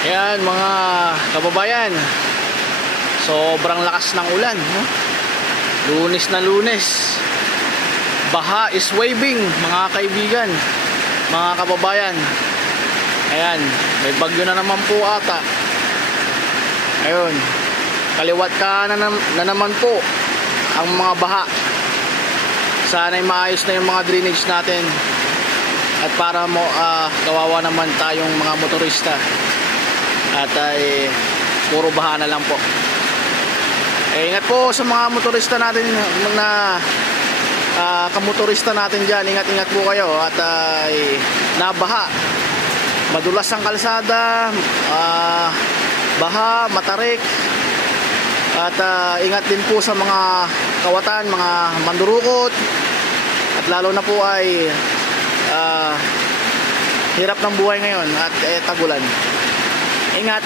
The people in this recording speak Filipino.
Ayan mga kababayan, sobrang lakas ng ulan, no? Lunes na Lunes, baha is waving mga kaibigan, mga kababayan. Ayan, may bagyo na naman po ata. Ayun, kaliwat ka na naman po ang mga baha. Sana'y maayos na yung mga drainage natin. At para mo kawawa naman tayong mga motorista. At puro baha na lang po. Ingat po sa mga motorista natin na kamotorista natin dyan. Ingat po kayo. At nabaha, madulas ang kalsada, baha, matarik. At ingat din po sa mga kawatan, mga mandurukot. At lalo na po ay hirap ng buhay ngayon at tagulan. Ingat.